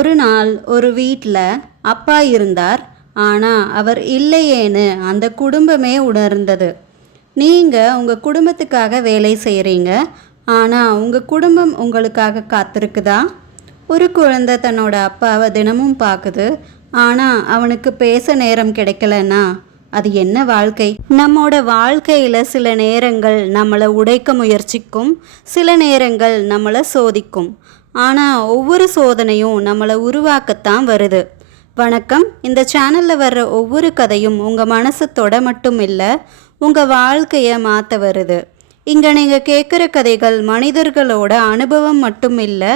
ஒரு நாள் ஒரு வீட்டில் அப்பா இருந்தார். ஆனால் அவர் இல்லையேன்னு அந்த குடும்பமே உணர்ந்தது. நீங்கள் உங்கள் குடும்பத்துக்காக வேலை செய்கிறீங்க, ஆனால் உங்கள் குடும்பம் உங்களுக்காக காத்திருக்குதா? ஒரு குழந்தை தன்னோட அப்பாவை தினமும் பார்க்குது, ஆனால் அவனுக்கு பேச நேரம் கிடைக்கலன்னா அது என்ன வாழ்க்கை? நம்மோட வாழ்க்கையில் சில நேரங்கள் நம்மளை உடைக்க முயற்சிக்கும், சில நேரங்கள் நம்மளை சோதிக்கும். ஆனால் ஒவ்வொரு சோதனையும் நம்மளை உருவாக்கத்தான் வருது. வணக்கம். இந்த சேனலில் வர்ற ஒவ்வொரு கதையும் உங்கள் மனசை தொட மட்டும் இல்லை, உங்கள் வாழ்க்கையை மாற்ற வருது. இங்கே நீங்கள் கேட்குற கதைகள் மனிதர்களோட அனுபவம் மட்டும் இல்லை,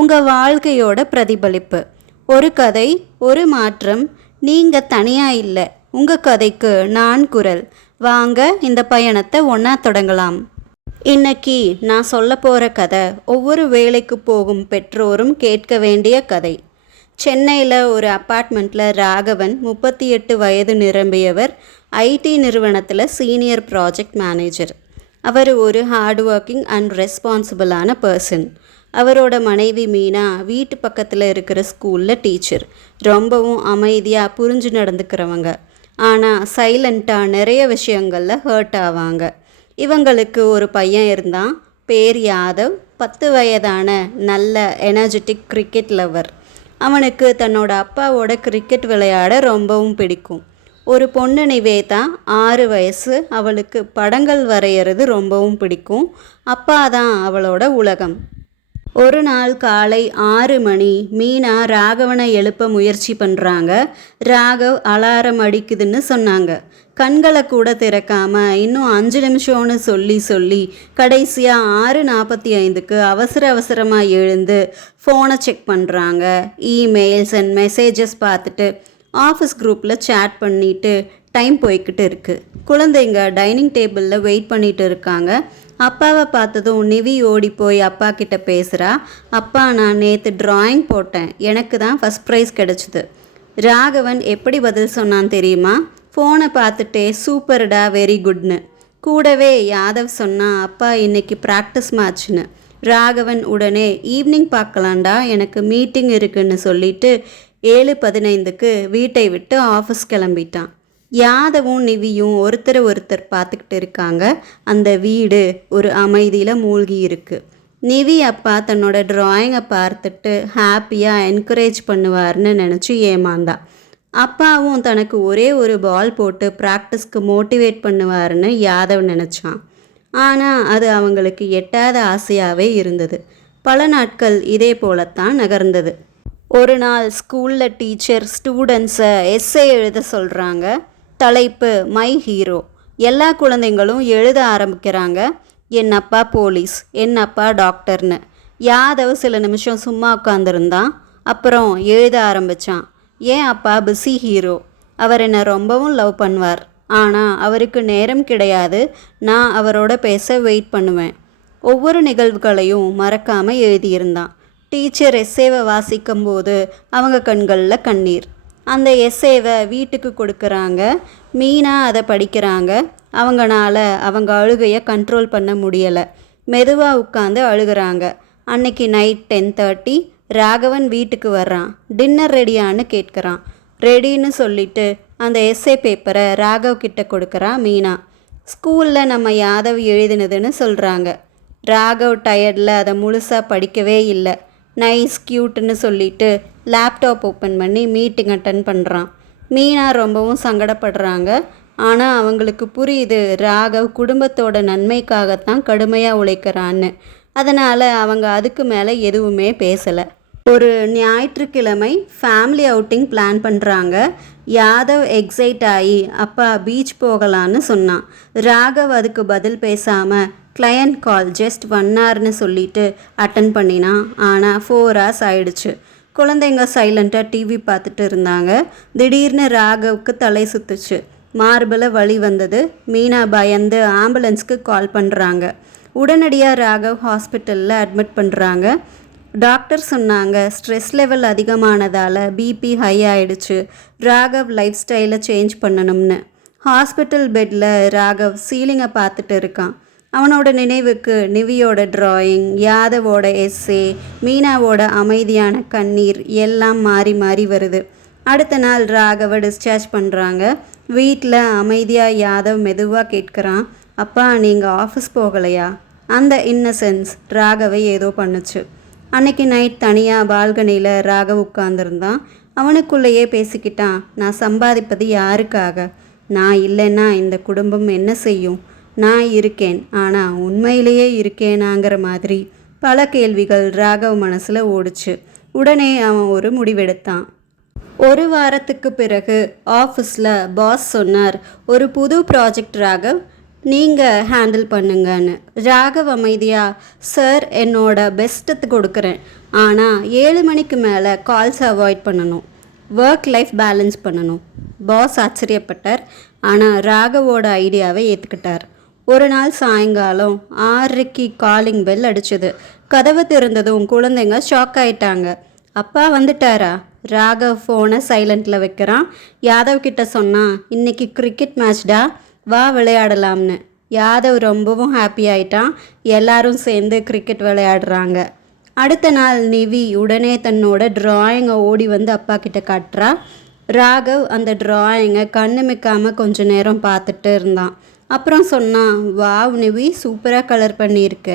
உங்கள் வாழ்க்கையோட பிரதிபலிப்பு. ஒரு கதை, ஒரு மாற்றம். நீங்கள் தனியாக இல்லை, உங்கள் கதைக்கு நான் குரல். வாங்க இந்த பயணத்தை ஒன்றா தொடங்கலாம். இன்னைக்கு நான் சொல்ல போகிற கதை ஒவ்வொரு வேலைக்கு போகும் பெற்றோரும் கேட்க வேண்டிய கதை. சென்னையில் ஒரு அப்பார்ட்மெண்ட்டில் ராகவன் 38 வயது நிரம்பியவர். ஐடி நிறுவனத்தில் சீனியர் ப்ராஜெக்ட் மேனேஜர். அவர் ஒரு ஹார்ட் ஒர்க்கிங் அண்ட் ரெஸ்பான்சிபிளான பர்சன். அவரோட மனைவி மீனா வீட்டு பக்கத்தில் இருக்கிற ஸ்கூலில் டீச்சர். ரொம்பவும் அமைதியாக புரிஞ்சு நடந்துக்கிறவங்க. ஆனால் சைலண்ட்டாக நிறைய விஷயங்களில் ஹர்ட் ஆவாங்க. இவங்களுக்கு ஒரு பையன் இருந்தான், பேர் யாதவ். 10 வயதான நல்ல எனர்ஜெட்டிக் கிரிக்கெட் லவர். அவனுக்கு தன்னோட அப்பாவோட கிரிக்கெட் விளையாட ரொம்பவும் பிடிக்கும். ஒரு பொண்ணு நிவேதா, 6 வயசு. அவளுக்கு படங்கள் வரைகிறது ரொம்பவும் பிடிக்கும். அப்பா தான் அவளோட உலகம். ஒரு நாள் காலை 6 மணி மீனா ராகவனை எழுப்ப முயற்சி பண்ணுறாங்க. ராகவ் அலாரம் அடிக்குதுன்னு சொன்னாங்க. கண்களை கூட திறக்காம இன்னும் 5 நிமிஷம்னு சொல்லி கடைசியாக 6:45க்கு அவசரமாக எழுந்து ஃபோனை செக் பண்ணுறாங்க. இமெயில்ஸ் அண்ட் மெசேஜஸ் பார்த்துட்டு ஆஃபீஸ் குரூப்பில் சேட் பண்ணிவிட்டு டைம் போய்கிட்டு இருக்குது. குழந்தைங்க டைனிங் டேபிளில் வெயிட் பண்ணிட்டு இருக்காங்க. அப்பாவை பார்த்ததும் நிவி ஓடி போய் அப்பா கிட்ட பேசுகிறா. அப்பா, நான் நேற்று ட்ராயிங் போட்டேன், எனக்கு தான் ஃபஸ்ட் ப்ரைஸ் கிடச்சிது. ராகவன் எப்படி பதில் சொன்னான் தெரியுமா? ஃபோனை பார்த்துட்டே சூப்பர்டா, வெரி குட்னு. கூடவே யாதவ் சொன்னான், அப்பா இன்னைக்கு ப்ராக்டிஸ் மேட்ச்னு. ராகவன் உடனே ஈவினிங் பார்க்கலாண்டா, எனக்கு மீட்டிங் இருக்குன்னு சொல்லிட்டு 7:15க்கு வீட்டை விட்டு ஆஃபீஸ் கிளம்பிட்டான். யாதவும் நிவியும் ஒருத்தர் பார்த்துக்கிட்டு இருக்காங்க. அந்த வீடு ஒரு அமைதியில் மூழ்கி இருக்குது. நிவி அப்பா தன்னோட ட்ராயிங்கை பார்த்துட்டு ஹாப்பியாக என்கரேஜ் பண்ணுவார்னு நினச்சி ஏமாந்தா. அப்பாவும் தனக்கு ஒரே ஒரு பால் போட்டு ப்ராக்டிஸ்க்கு மோட்டிவேட் பண்ணுவார்னு யாதவ் நினச்சான். ஆனால் அது அவங்களுக்கு எட்டாத ஆசையாகவே இருந்தது. பல நாட்கள் இதே போலத்தான் நகர்ந்தது. ஒரு நாள் ஸ்கூலில் டீச்சர் ஸ்டூடெண்ட்ஸை எஸ்ஸே எழுத சொல்கிறாங்க. தலைப்பு மை ஹீரோ. எல்லா குழந்தைங்களும் எழுத ஆரம்பிக்கிறாங்க. என் அப்பா போலீஸ், என் அப்பா டாக்டர்னு. யாதவ் சில நிமிஷம் சும்மா உட்காந்துருந்தான். அப்புறம் எழுத ஆரம்பித்தான். ஏன் அப்பா பிஸி ஹீரோ, அவர் என்னை ரொம்பவும் லவ் பண்ணுவார், ஆனால் அவருக்கு நேரம் கிடையாது, நான் அவரோட பேச வெயிட் பண்ணுவேன். ஒவ்வொரு நிகழ்வுகளையும் மறக்காமல் எழுதியிருந்தான். டீச்சர் எஸ்ஸேவை வாசிக்கும்போது அவங்க கண்களில் கண்ணீர். அந்த எஸ்ஸேவை வீட்டுக்கு கொடுக்குறாங்க. மீனா அதை படிக்கிறாங்க. அவங்களால அவங்க அழுகையை கண்ட்ரோல் பண்ண முடியலை. மெதுவாக உட்காந்து அழுகிறாங்க. அன்னைக்கு நைட் 10:30 ராகவன் வீட்டுக்கு வர்றான். டின்னர் ரெடியான்னு கேட்குறான். ரெடின்னு சொல்லிட்டு அந்த எஸ்ஸே பேப்பரை ராகவ் கிட்ட கொடுக்குறான் மீனா. ஸ்கூலில் நம்ம யாதவ் எழுதினதுன்னு சொல்கிறாங்க. ராகவ் டயர்டில் அதை முழுசாக படிக்கவே இல்லை. நைஸ் க்யூட்டுன்னு சொல்லிட்டு லேப்டாப் ஓப்பன் பண்ணி மீட்டிங் அட்டன் பண்ணுறான். மீனா ரொம்பவும் சங்கடப்படுறாங்க. ஆனால் அவங்களுக்கு புரியுது, ராகவ் குடும்பத்தோட நன்மைக்காகத்தான் கடுமையாக உழைக்கிறான்னு. அதனால் அவங்க அதுக்கு மேலே எதுவுமே பேசலை. ஒரு ஞாயிற்றுக்கிழமை ஃபேமிலி அவுட்டிங் பிளான் பண்ணுறாங்க. யாதவ் எக்ஸைட் ஆகி அப்பா பீச் போகலான்னு சொன்னான். ராகவ் அதுக்கு பதில் பேசாமல் கிளையண்ட் கால் ஜஸ்ட் 1 hourனு சொல்லிட்டு அட்டன் பண்ணினான். ஆனால் 4 hours ஆயிடுச்சு. குழந்தைங்க சைலண்ட்டாக டிவி பார்த்துட்டு இருந்தாங்க. திடீர்னு ராகவுக்கு தலை சுத்துச்சு. மார்பில் வலி வந்தது. மீனா பயந்து ஆம்புலன்ஸ்க்கு கால் பண்ணுறாங்க. உடனடியாக ராகவ் ஹாஸ்பிட்டலில் அட்மிட் பண்ணுறாங்க. டாக்டர் சொன்னாங்க, ஸ்ட்ரெஸ் லெவல் அதிகமானதால் பிபி ஹை ஆயிடுச்சு, ராகவ் லைஃப் ஸ்டைலை சேஞ்ச் பண்ணணும்னு. ஹாஸ்பிட்டல் பெட்டில் ராகவ் சீலிங்கை பார்த்துட்டு இருக்கான். அவனோட நினைவுக்கு நிவியோட டிராயிங், யாதவோட எஸ்ஸே, மீனாவோட அமைதியான கண்ணீர் எல்லாம் மாறி மாறி வருது. அடுத்த நாள் ராகவை டிஸ்சார்ஜ் பண்ணுறாங்க. வீட்டில் அமைதியாக யாதவ் மெதுவாக கேட்குறான், அப்பா நீங்கள் ஆஃபீஸ் போகலையா? அந்த இன்னசென்ஸ் ராகவை ஏதோ பண்ணுச்சு. அன்னைக்கு நைட் தனியாக பால்கனியில் ராகவ் உட்கார்ந்துருந்தான். அவனுக்குள்ளேயே பேசிக்கிட்டான், நான் சம்பாதிப்பது யாருக்காக? நான் இல்லைன்னா இந்த குடும்பம் என்ன செய்யும்? நான் இருக்கேன், ஆனால் உண்மையிலேயே இருக்கேனாங்கிற மாதிரி பல கேள்விகள் ராகவ் மனசில் ஓடிச்சு. உடனே அவன் ஒரு முடிவெடுத்தான். ஒரு வாரத்துக்கு பிறகு ஆஃபீஸில் பாஸ் சொன்னார், ஒரு புது ப்ராஜெக்ட் ராகவ், நீங்கள் ஹேண்டில் பண்ணுங்கன்னு. ராகவ் அமைதியாக, சார் என்னோட பெஸ்ட்டத்தை கொடுக்குறேன், ஆனால் 7 மணிக்கு மேலே கால்ஸ் அவாய்ட் பண்ணணும், ஒர்க் லைஃப் பேலன்ஸ் பண்ணணும். பாஸ் ஆச்சரியப்பட்டார், ஆனால் ராகவோட ஐடியாவை ஏற்றுக்கிட்டார். ஒரு நாள் சாயங்காலம் 6:30 காலிங் பெல் அடிச்சது. கதவு திறந்ததும் குழந்தைங்க ஷாக் ஆயிட்டாங்க. அப்பா வந்துட்டாரா? ராகவ் ஃபோனை சைலண்டில் வைக்கிறான். யாதவ் கிட்ட சொன்னான், இன்னைக்கு கிரிக்கெட் மேட்ச்டா, வா விளையாடலாம்னு. யாதவ் ரொம்பவும் ஹாப்பி ஆயிட்டான். எல்லாரும் சேர்ந்து கிரிக்கெட் விளையாடுறாங்க. அடுத்த நாள் நிவி உடனே தன்னோட டிராயிங்கை ஓடி வந்து அப்பா கிட்ட காட்டுறா. ராகவ் அந்த டிராயிங்கை கண்ணுமிக்காமல் கொஞ்ச நேரம் பார்த்துட்டு இருந்தான். அப்புறம் சொன்னான், வாவ் நிவி, சூப்பராக கலர் பண்ணியிருக்க,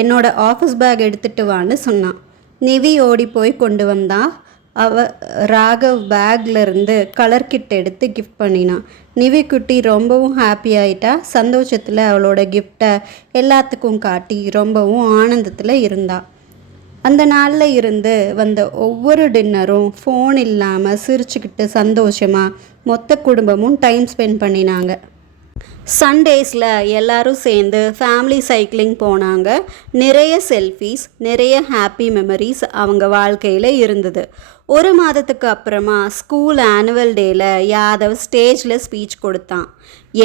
என்னோட ஆஃபீஸ் பேக் எடுத்துகிட்டு வான்னு சொன்னான். நிவி ஓடி போய் கொண்டு வந்தான். ராகவ் பேக்லேருந்து கலர் கிட் எடுத்து கிஃப்ட் பண்ணினான். நிவி குட்டி ரொம்பவும் ஹாப்பி ஆகிட்டா. சந்தோஷத்தில் அவளோட கிஃப்டை எல்லாத்துக்கும் காட்டி ரொம்பவும் ஆனந்தத்தில் இருந்தாள். அந்த நாளில் இருந்து வந்த ஒவ்வொரு டின்னரும் ஃபோன் இல்லாமல் சிரிச்சுக்கிட்டு சந்தோஷமாக மொத்த குடும்பமும் டைம் ஸ்பெண்ட் பண்ணினாங்க. சண்டேஸில் எல்லோரும் சேர்ந்து ஃபேமிலி சைக்கிளிங் போனாங்க. நிறைய செல்ஃபீஸ், நிறைய ஹாப்பி மெமரிஸ் அவங்க வாழ்க்கையில் இருந்தது. ஒரு மாதத்துக்கு அப்புறமா ஸ்கூல் ஆனுவல் டேயில் யாதவ் ஸ்டேஜில் ஸ்பீச் கொடுத்தான்.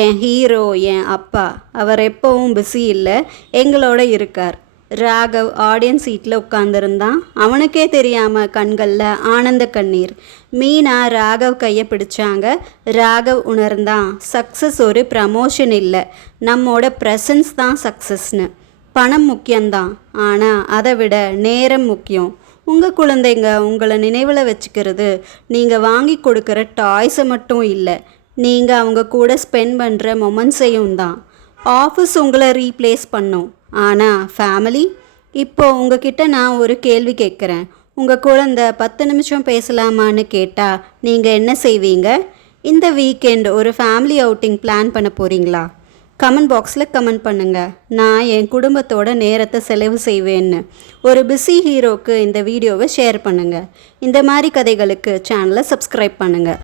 என் ஹீரோ என் அப்பா, அவர் எப்போவும் பிஸி இல்லை, எங்களோட இருக்கார். ராகவ் ஆடியன்ஸ் சீட்டில் உட்கார்ந்துருந்தான். அவனுக்கே தெரியாமல் கண்களில் ஆனந்த கண்ணீர். மீனா ராகவ் கையை பிடிச்சாங்க. ராகவ் உணர்ந்தான், சக்ஸஸ் ஒரு ப்ரமோஷன் இல்லை, நம்மோட ப்ரெசன்ஸ் தான் சக்ஸஸ்னு. பணம் முக்கியம்தான், ஆனால் அதை விட நேரம் முக்கியம். உங்கள் குழந்தைங்க உங்களை நினைவில் வச்சுக்கிறது நீங்கள் வாங்கி கொடுக்குற டாய்ஸை மட்டும் இல்லை, நீங்கள் அவங்க கூட ஸ்பெண்ட் பண்ணுற மொமெண்ட்ஸையும் தான். ஆஃபீஸ் உங்களை ரீப்ளேஸ் பண்ணும், ஆனால் ஃபேமிலி? இப்போது உங்ககிட்ட நான் ஒரு கேள்வி கேட்குறேன். உங்கள் குழந்தை 10 நிமிஷம் பேசலாமான்னு கேட்டால் நீங்கள் என்ன செய்வீங்க? இந்த வீக்கெண்ட் ஒரு ஃபேமிலி அவுட்டிங் பிளான் பண்ண போகிறீங்களா? கமெண்ட் பாக்ஸில் கமெண்ட் பண்ணுங்கள். நான் என் குடும்பத்தோட நேரத்தை செலவு செய்வேன்னு. ஒரு பிஸி ஹீரோக்கு இந்த வீடியோவை ஷேர் பண்ணுங்கள். இந்த மாதிரி கதைகளுக்கு சேனலை சப்ஸ்கிரைப் பண்ணுங்கள்.